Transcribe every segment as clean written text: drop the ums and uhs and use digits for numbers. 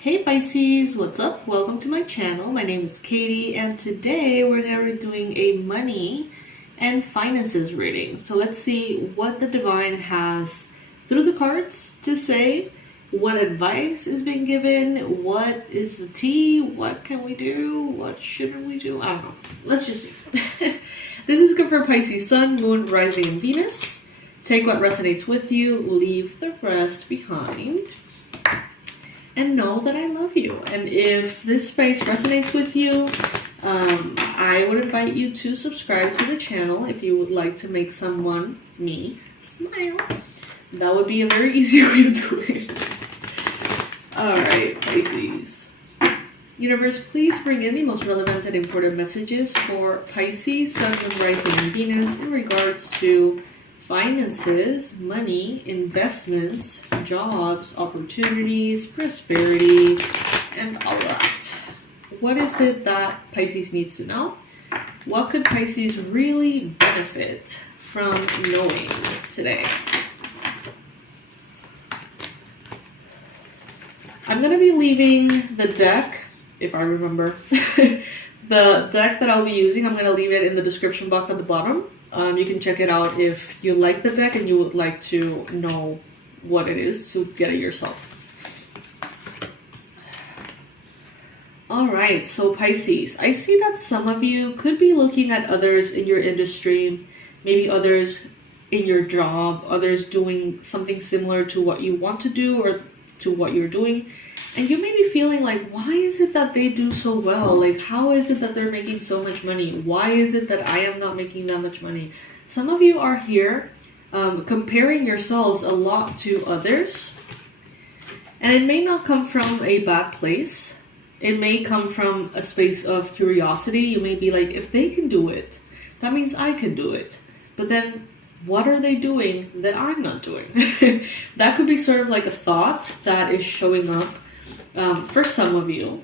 Hey Pisces, what's up? Welcome to my channel. My name is Katie and today we're going to be doing a money and finances reading. So let's see what the divine has through the cards to say, what advice is being given, what is the tea, what can we do, what shouldn't we do, I don't know. Let's just see. This is good for Pisces, Sun, Moon, Rising, and Venus. Take what resonates with you, leave the rest behind. And know that I love you. And if this space resonates with you, I would invite you to subscribe to the channel if you would like to make someone, me, smile. That would be a very easy way to do it. Alright, Pisces. Universe, please bring in the most relevant and important messages for Pisces, Sun, Moon, Rising, and Venus in regards to finances, money, investments, jobs, opportunities, prosperity, and all that. What is it that Pisces needs to know? What could Pisces really benefit from knowing today? I'm going to be leaving the deck, if I remember, the deck that I'll be using, I'm going to leave it in the description box at the bottom. You can check it out if you like the deck and you would like to know what it is to get it yourself. Alright, so Pisces, I see that some of you could be looking at others in your industry, maybe others in your job, others doing something similar to what you want to do or to what you're doing. And you may be feeling like, why is it that they do so well? Like, how is it that they're making so much money? Why is it that I am not making that much money? Some of you are here comparing yourselves a lot to others. And it may not come from a bad place. It may come from a space of curiosity. You may be like, if they can do it, that means I can do it. But then, what are they doing that I'm not doing? That could be sort of like a thought that is showing up. For some of you,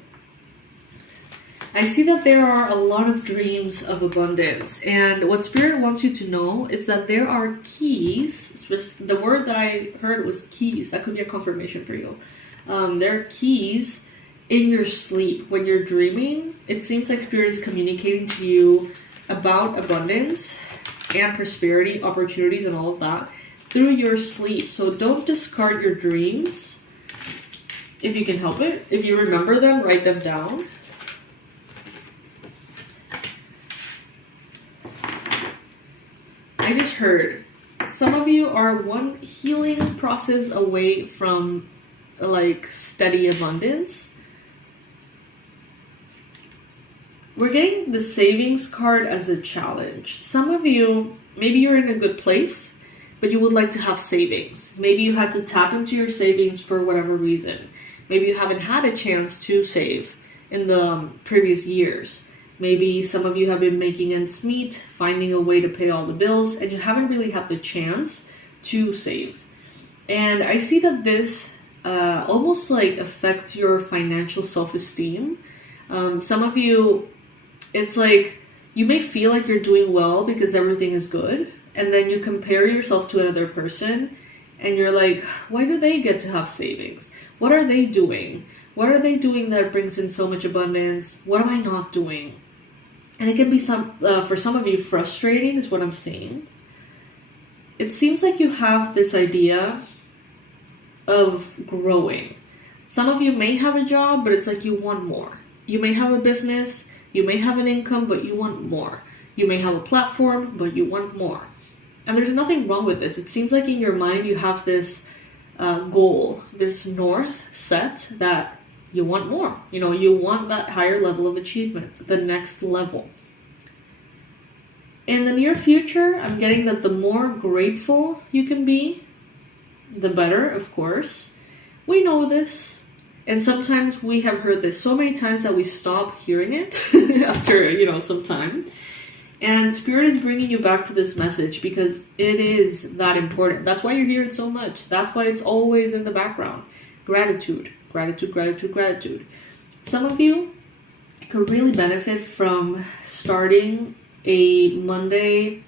I see that there are a lot of dreams of abundance, and what Spirit wants you to know is that there are keys. The word that I heard was keys. That could be a confirmation for you. There are keys in your sleep. When you're dreaming, it seems like Spirit is communicating to you about abundance and prosperity, opportunities, and all of that through your sleep. So don't discard your dreams. If you can help it, if you remember them, write them down. I just heard some of you are one healing process away from like steady abundance. We're getting the savings card as a challenge. Some of you, maybe you're in a good place, but you would like to have savings. Maybe you had to tap into your savings for whatever reason. Maybe you haven't had a chance to save in the previous years. Maybe some of you have been making ends meet, finding a way to pay all the bills, and you haven't really had the chance to save. And I see that this almost like affects your financial self-esteem. Some of you, it's like you may feel like you're doing well because everything is good, and then you compare yourself to another person, and you're like, why do they get to have savings? What are they doing? What are they doing that brings in so much abundance? What am I not doing? And it can be for some of you frustrating is what I'm seeing. It seems like you have this idea of growing. Some of you may have a job, but it's like you want more. You may have a business, you may have an income, but you want more. You may have a platform, but you want more. And there's nothing wrong with this. It seems like in your mind you have this goal, this north set that you want more. You know, you want that higher level of achievement, the next level. In the near future, I'm getting that the more grateful you can be, the better, of course. We know this. And sometimes we have heard this so many times that we stop hearing it after, some time. And Spirit is bringing you back to this message because it is that important. That's why you're hearing so much. That's why it's always in the background. Gratitude, gratitude, gratitude, gratitude. Some of you could really benefit from starting a Monday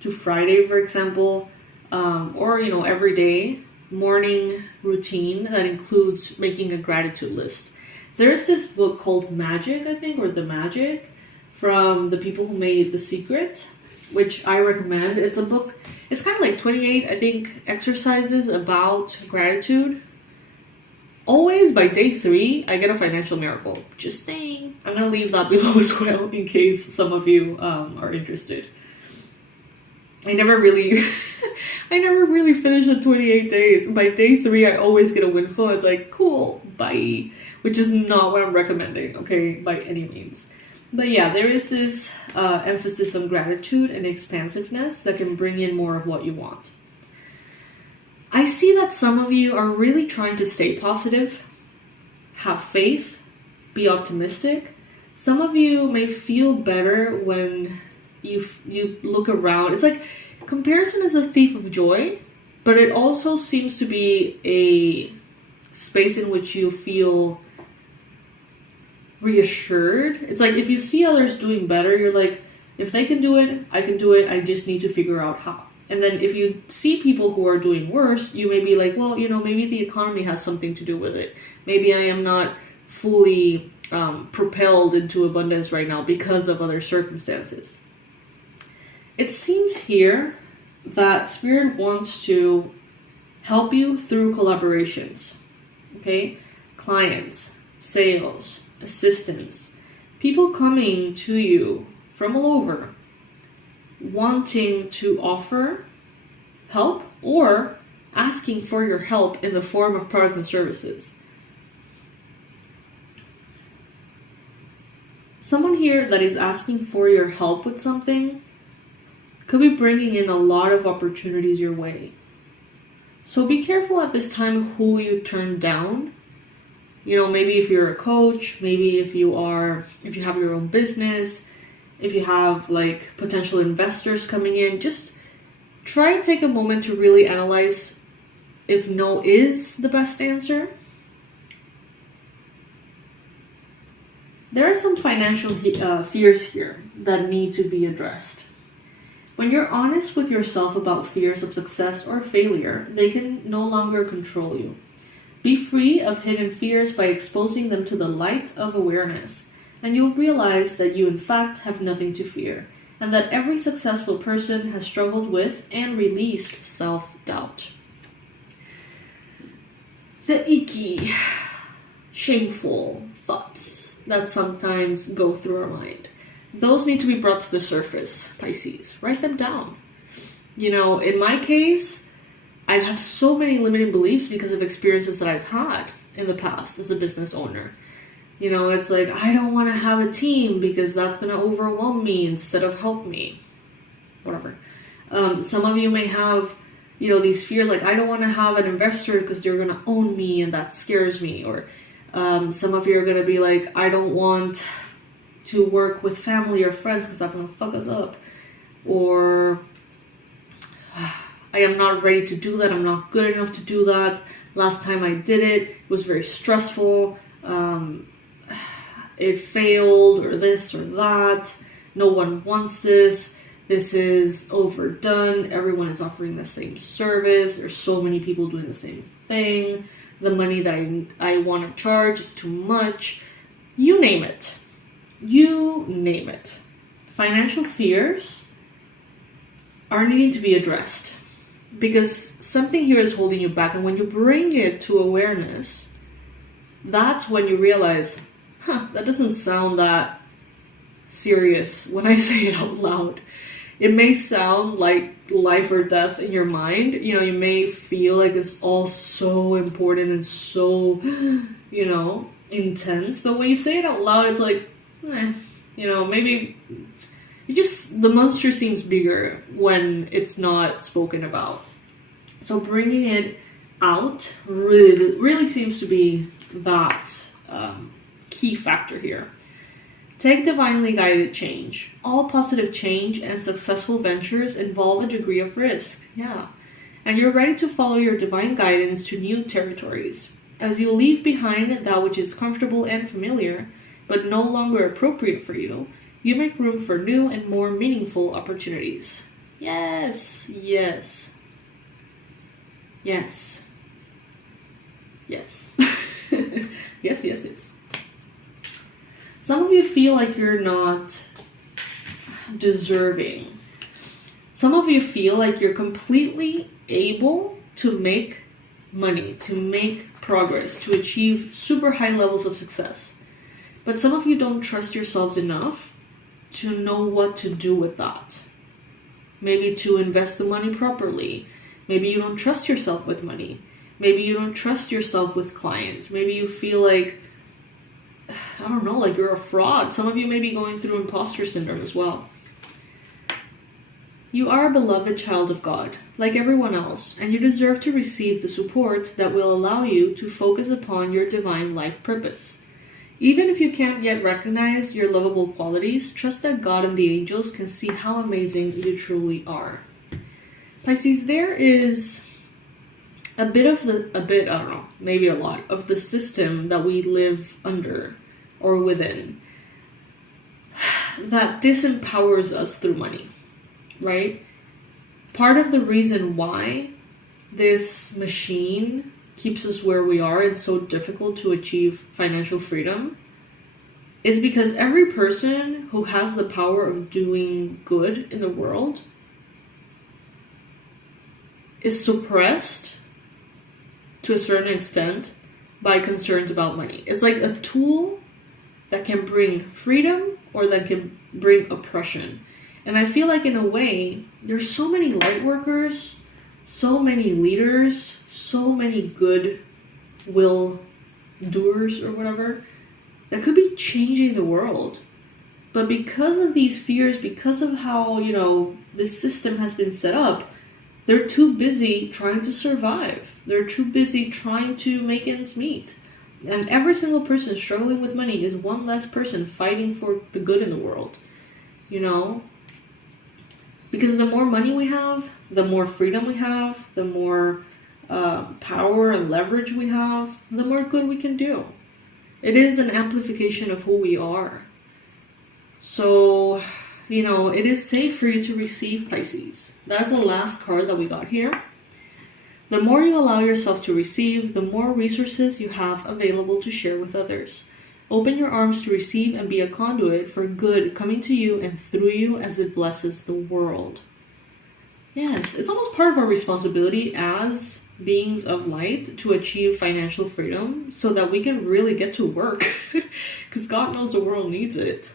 to Friday, for example, or, every day morning routine that includes making a gratitude list. There's this book called Magic, I think, or The Magic, from the people who made The Secret, which I recommend. It's a book, it's kind of like 28, I think, exercises about gratitude. Always by day 3, I get a financial miracle. Just saying. I'm going to leave that below as well in case some of you are interested. I never really finished the 28 days. By day 3, I always get a windfall. It's like, cool, bye. Which is not what I'm recommending, okay, by any means. But yeah, there is this emphasis on gratitude and expansiveness that can bring in more of what you want. I see that some of you are really trying to stay positive, have faith, be optimistic. Some of you may feel better when you look around. It's like comparison is a thief of joy, but it also seems to be a space in which you feel reassured. It's like if you see others doing better, you're like, if they can do it, I can do it. I just need to figure out how. And then if you see people who are doing worse, you may be like, well, maybe the economy has something to do with it. Maybe I am not fully propelled into abundance right now because of other circumstances. It seems here that Spirit wants to help you through collaborations, okay? Clients, sales, assistants, people coming to you from all over, wanting to offer help or asking for your help in the form of products and services. Someone here that is asking for your help with something could be bringing in a lot of opportunities your way. So be careful at this time who you turn down. Maybe if you're a coach, maybe if you have your own business, if you have like potential investors coming in, just try to take a moment to really analyze if no is the best answer. There are some financial fears here that need to be addressed. When you're honest with yourself about fears of success or failure, they can no longer control you. Be free of hidden fears by exposing them to the light of awareness, and you'll realize that you in fact have nothing to fear, and that every successful person has struggled with and released self-doubt. The icky, shameful thoughts that sometimes go through our mind. Those need to be brought to the surface, Pisces. Write them down. In my case, I have so many limiting beliefs because of experiences that I've had in the past as a business owner. It's like, I don't want to have a team because that's going to overwhelm me instead of help me. Whatever. Some of you may have, these fears like, I don't want to have an investor because they're going to own me and that scares me. Or some of you are going to be like, I don't want to work with family or friends because that's going to fuck us up. Or I am not ready to do that. I'm not good enough to do that. Last time I did it, it was very stressful. It failed, or this or that. No one wants this. This is overdone. Everyone is offering the same service. There's so many people doing the same thing. The money that I want to charge is too much. You name it. You name it. Financial fears are needing to be addressed because something here is holding you back. And when you bring it to awareness, that's when you realize, that doesn't sound that serious when I say it out loud. It may sound like life or death in your mind. You may feel like it's all so important and so, intense. But when you say it out loud, it's like, maybe the monster seems bigger when it's not spoken about. So bringing it out really seems to be that key factor here. Take divinely guided change. All positive change and successful ventures involve a degree of risk. Yeah. And you're ready to follow your divine guidance to new territories. As you leave behind that which is comfortable and familiar, but no longer appropriate for you, you make room for new and more meaningful opportunities. Yes, yes, yes. Yes. Yes, yes, yes. Some of you feel like you're not deserving. Some of you feel like you're completely able to make money, to make progress, to achieve super high levels of success. But some of you don't trust yourselves enough to know what to do with that. Maybe to invest the money properly. Maybe you don't trust yourself with money. Maybe you don't trust yourself with clients. Maybe you feel like, I don't know, like you're a fraud. Some of you may be going through imposter syndrome as well. You are a beloved child of God, like everyone else, and you deserve to receive the support that will allow you to focus upon your divine life purpose. Even if you can't yet recognize your lovable qualities, trust that God and the angels can see how amazing you truly are. Pisces, there is a bit, I don't know, maybe a lot of the system that we live under or within that disempowers us through money, right? Part of the reason why this machine keeps us where we are and so difficult to achieve financial freedom is because every person who has the power of doing good in the world is suppressed to a certain extent by concerns about money. It's like a tool that can bring freedom or that can bring oppression. And I feel like in a way, there's so many light workers, so many leaders, so many good will doers or whatever that could be changing the world. But because of these fears, because of how, this system has been set up, they're too busy trying to survive. They're too busy trying to make ends meet. And every single person struggling with money is one less person fighting for the good in the world. Because the more money we have, the more freedom we have, the more power and leverage we have, the more good we can do. It is an amplification of who we are. So, it is safe for you to receive, Pisces. That's the last card that we got here. The more you allow yourself to receive, the more resources you have available to share with others. Open your arms to receive and be a conduit for good coming to you and through you as it blesses the world. Yes, it's almost part of our responsibility as beings of light to achieve financial freedom so that we can really get to work because God knows the world needs it.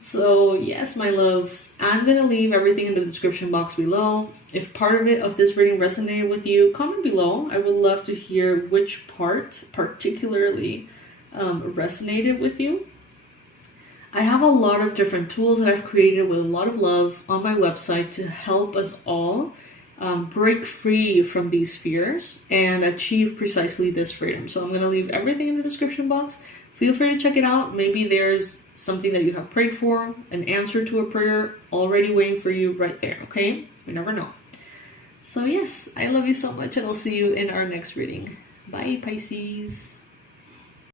So yes, my loves, I'm going to leave everything in the description box below. If part of this reading resonated with you, comment below. I would love to hear which part particularly resonated with you. I have a lot of different tools that I've created with a lot of love on my website to help us all break free from these fears and achieve precisely this freedom. So I'm going to leave everything in the description box. Feel free to check it out. Maybe there's something that you have prayed for, an answer to a prayer already waiting for you right there, okay? You never know. So yes, I love you so much and I'll see you in our next reading. Bye, Pisces.